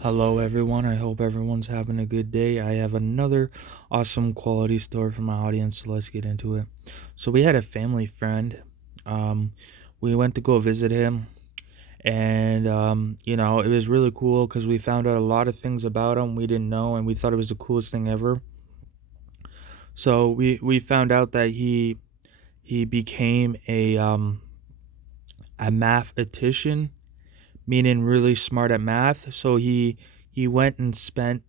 Hello, everyone. I hope everyone's having a good day. I have another awesome quality story for my audience, so let's get into it. So, we had a family friend. Um, we went to go visit him, and it was really cool because we found out a lot of things about him we didn't know, and we thought it was the coolest thing ever. So, we found out that he became a mathematician, meaning really smart at math. So he went and spent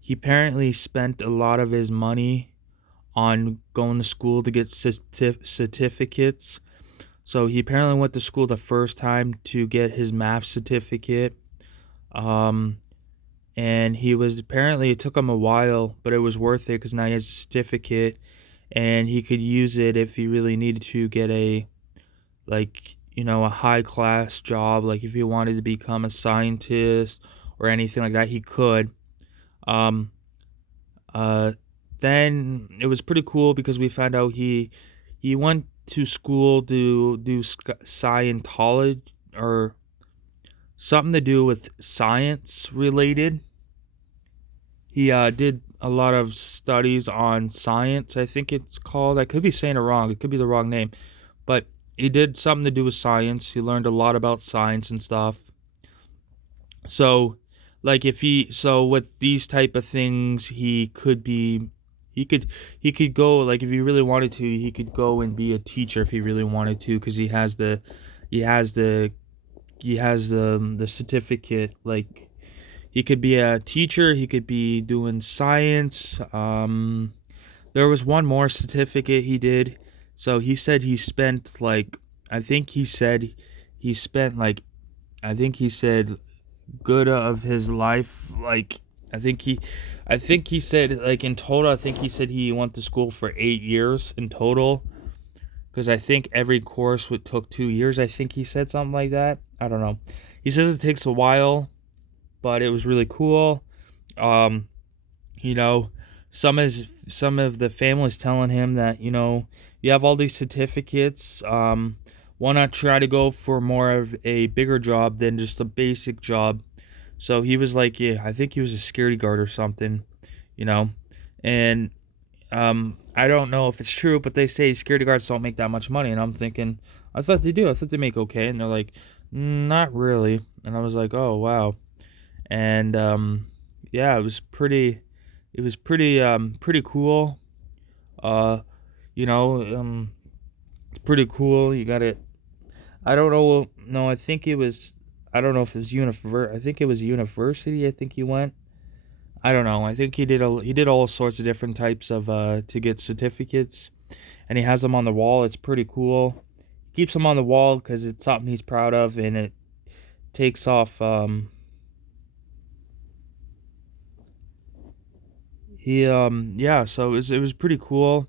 He apparently spent a lot of his money on going to school to get certificates. So he apparently went to school the first time to get his math certificate. Um, and he was apparently it took him a while, but it was worth it because now he has a certificate and he could use it if he really needed to get a high class job. Like if he wanted to become a scientist or anything like that, he could. Um, Uh, then it was pretty cool because we found out he went to school to do Scientology or something to do with science related. He did a lot of studies on science. I think it's called. I could be saying it wrong. It could be the wrong name, but he did something to do with science. He learned a lot about science and stuff. So, like if he so with these type of things, he could he could go like if he really wanted to, he could go and be a teacher if he really wanted to because he has the the certificate. Like he could be a teacher, he could be doing science. There was one more certificate he did. So he said he spent like I think he said he spent like I think he said good of his life. Like I think he said like in total. I think he said he went to school for 8 years in total. Because I think every course would took 2 years. I think he said something like that. I don't know. He says it takes a while, but it was really cool. Um, you know, some of the families telling him that you have all these certificates. Why not try to go for more of a bigger job than just a basic job? So he was like, yeah, I think he was a security guard or something, you know, and I don't know if it's true, but they say security guards don't make that much money, and I'm thinking, I thought they do. I thought they make okay, and they're like, not really, and I was like, oh wow, and yeah, it was pretty cool. Uh, it's pretty cool. You got it. I don't know. No, I think it was. I don't know if it was I think it was university. I think he went. I don't know. I think he did all sorts of different types of to get certificates, and he has them on the wall. It's pretty cool. He keeps them on the wall because it's something he's proud of, and it takes off. He Yeah. So it was pretty cool.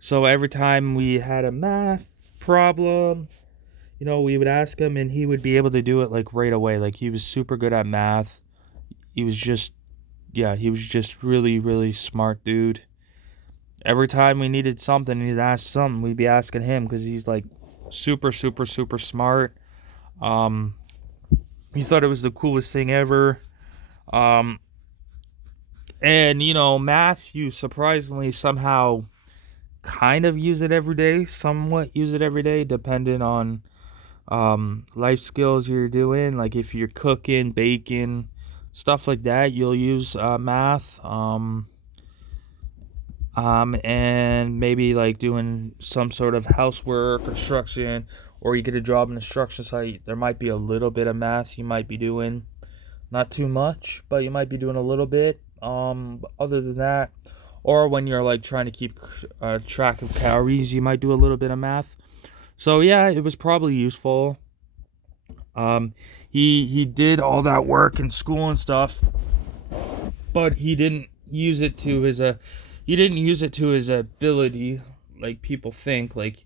So every time we had a math problem, we would ask him, and he would be able to do it like right away. Like he was super good at math. He was just Yeah, he was just really really smart dude. Every time we needed something, he'd ask something, we'd be asking him because he's like super, super, super smart. Um, he thought it was the coolest thing ever. Um, and math, you surprisingly somehow kind of use it every day, somewhat use it every day, depending on life skills you're doing. Like if you're cooking, baking, stuff like that, you'll use math. And maybe like doing some sort of housework, construction, or you get a job in a construction site, there might be a little bit of math you might be doing. Not too much, but you might be doing a little bit. Other than that, or when you're like trying to keep track of calories, you might do a little bit of math. So yeah, it was probably useful. Um, he did all that work in school and stuff, but he didn't use it to his ability like people think. Like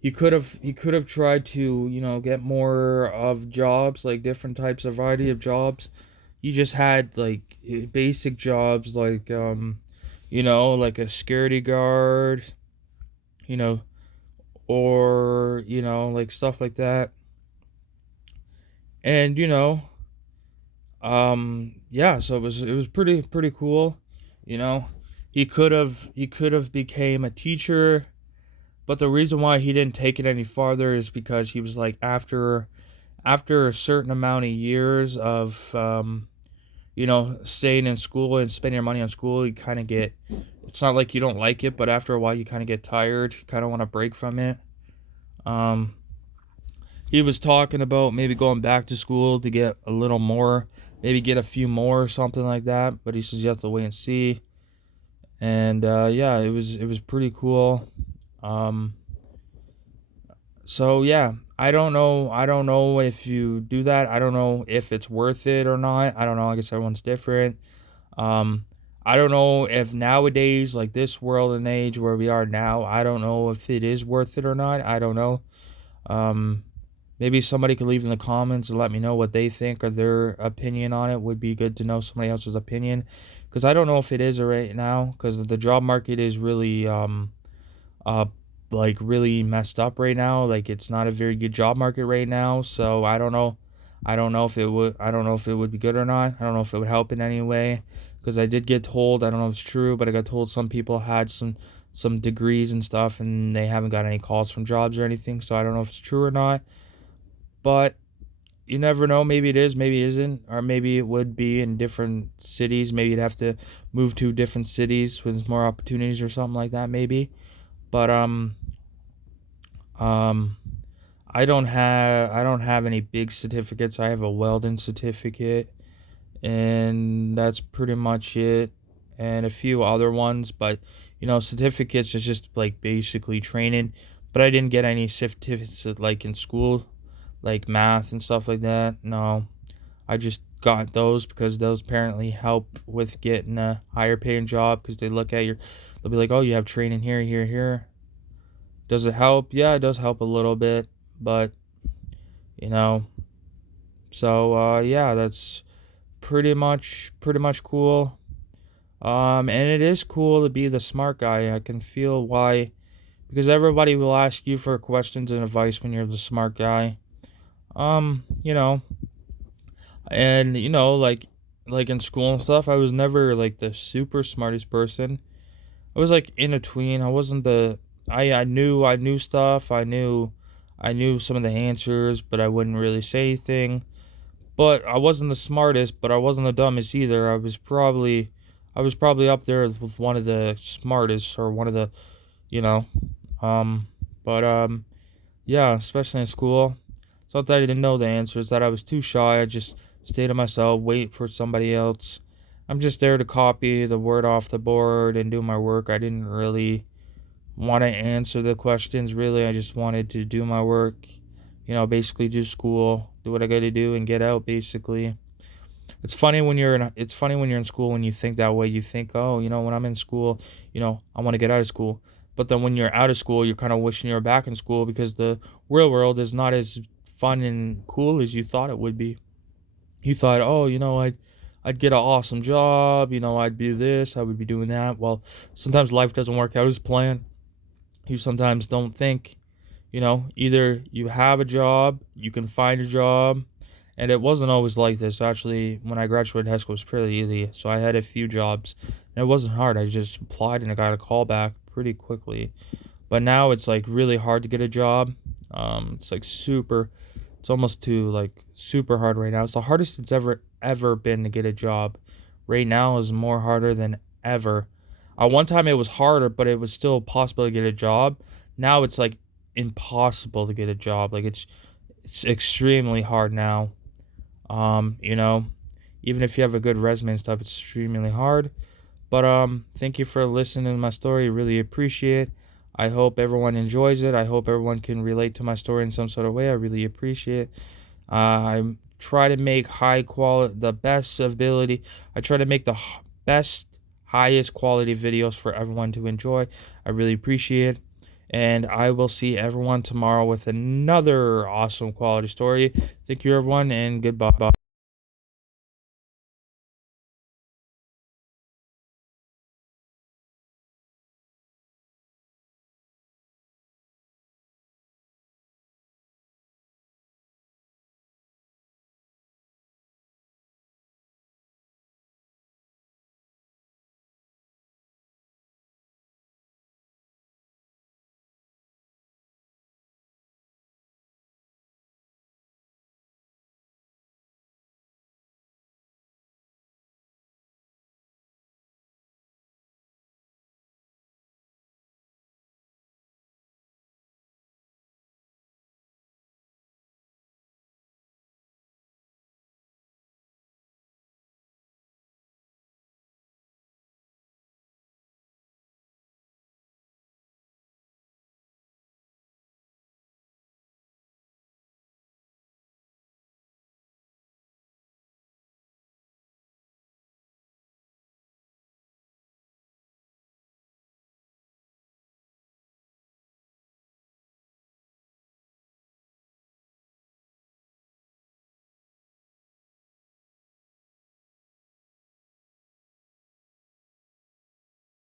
he could have tried to get more of jobs, like different types of variety of jobs. He just had like basic jobs like like a security guard, you know or like stuff like that. And Yeah, so it was pretty cool, you know. He could have became a teacher, but the reason why he didn't take it any farther is because he was like after a certain amount of years of staying in school and spending your money on school, you kind of get, it's not like you don't like it, but after a while you kind of get tired, you kind of want to break from it. Um he was talking about maybe going back to school to get a little more, maybe get a few more or something like that, but he says you have to wait and see. And yeah, it was pretty cool. Um so yeah, I don't know if you do that. I don't know if it's worth it or not. I don't know. I guess everyone's different. Um, I don't know if nowadays, like this world and age where we are now, I don't know if it is worth it or not. I don't know. Um, Maybe somebody could leave in the comments and let me know what they think or their opinion on it. Would be good to know somebody else's opinion, because I don't know if it is right now, because the job market is really uh like really messed up right now. Like it's not a very good job market right now. So I don't know. I don't know if it would be good or not. I don't know if it would help in any way, because I did get told, I don't know if it's true, but I got told some people had some degrees and stuff and they haven't got any calls from jobs or anything. So I don't know if it's true or not. But you never know. Maybe it is, maybe it isn't, or maybe it would be in different cities. Maybe you'd have to move to different cities with more opportunities or something like that. Maybe, but um, I don't have any big certificates. I have a welding certificate, and that's pretty much it, and a few other ones. But certificates is just like basically training. But I didn't get any certificates like in school, like math and stuff like that. No, I just got those because those apparently help with getting a higher paying job, because they look at your, they'll be like, oh, you have training here, here, here. Does it help? Yeah, it does help a little bit, but you know, so yeah, that's pretty much cool. And it is cool to be the smart guy. I can feel why, because everybody will ask you for questions and advice when you're the smart guy. Um, you know, and like in school and stuff, I was never like the super smartest person. I was like in between. I wasn't the I knew stuff. I knew some of the answers, but I wouldn't really say anything. But I wasn't the smartest, but I wasn't the dumbest either. I was probably up there with one of the smartest, or one of the, you know. Um but yeah, especially in school. It's not that I didn't know the answers, that I was too shy. I just stayed to myself, wait for somebody else. I'm just there to copy the word off the board and do my work. I didn't really want to answer the questions, really. I just wanted to do my work, basically do school, do what I got to do and get out, basically. It's funny when you're in school, when you think that way. You think, "Oh, when I'm in school, I want to get out of school." But then when you're out of school, you're kind of wishing you were back in school, because the real world is not as fun and cool as you thought it would be. You thought, "Oh, I'd get an awesome job, I'd do this, I would be doing that." Well, sometimes life doesn't work out as planned. You sometimes don't think, either you have a job, you can find a job, and it wasn't always like this. Actually, when I graduated high school, it was pretty easy. So I had a few jobs, and it wasn't hard. I just applied and I got a call back pretty quickly. But now it's like really hard to get a job. It's like it's almost too like super hard right now. It's the hardest it's ever been to get a job. Right now is more harder than ever. One time it was harder, but it was still possible to get a job. Now it's like impossible to get a job. Like it's extremely hard now. Um, you know, Even if you have a good resume and stuff, it's extremely hard. But thank you for listening to my story. Really appreciate it. I hope everyone enjoys it. I hope everyone can relate to my story in some sort of way. I really appreciate it. I try to make high quality, the best ability. I try to make the best, highest quality videos for everyone to enjoy. I really appreciate it. And I will see everyone tomorrow with another awesome quality story. Thank you, everyone, and goodbye.